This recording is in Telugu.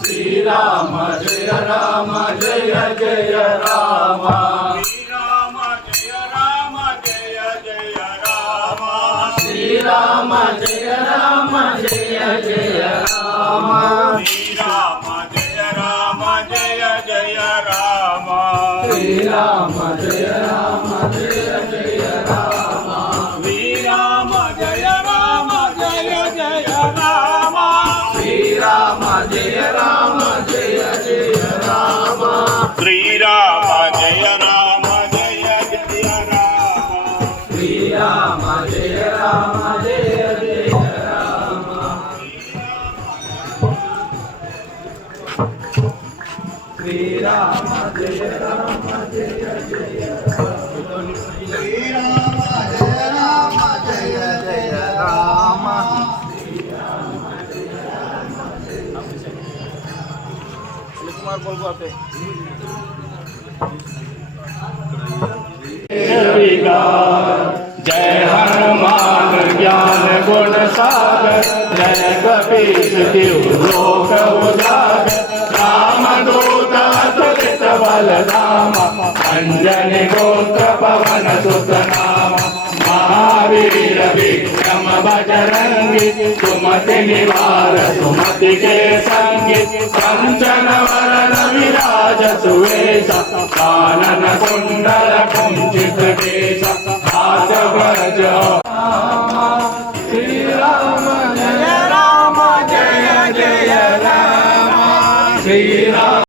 శ్రీరామ జయ రామ జయ జయ రామ శ్రీరామ జయ రామ జయ జయ రామ శ్రీరామ జయ రామ జయ జయ రామ శ్రీరామ జయ రామ జయ జయ రామ శ్రీరామ జయ రామ జయ జయ రామ శ్రీరామ జయ రామ జయ జయ రామ శ్రీరామ జయ రామ జయ జయ రామ శ్రీరామ జయ రామ జయ జయ రామ శ్రీరామ జయ రామ జయ జయ రామ శ్రీరామ జయ రామ జయ జయ శ్రీరామ జయ రామ జయ జయ రామ जय हनुमान ज्ञान गुण सागर जय कपीश तिहु लोक उजागर राम दूत अतुलित बल धाम अंजनी गोत्र पवन सुत नाम महावीर विक्रम बजरंगी सुमति निवार सुमति के संगी कंचन वरण विराज सुवेश कानन कुंडल कुंचित केश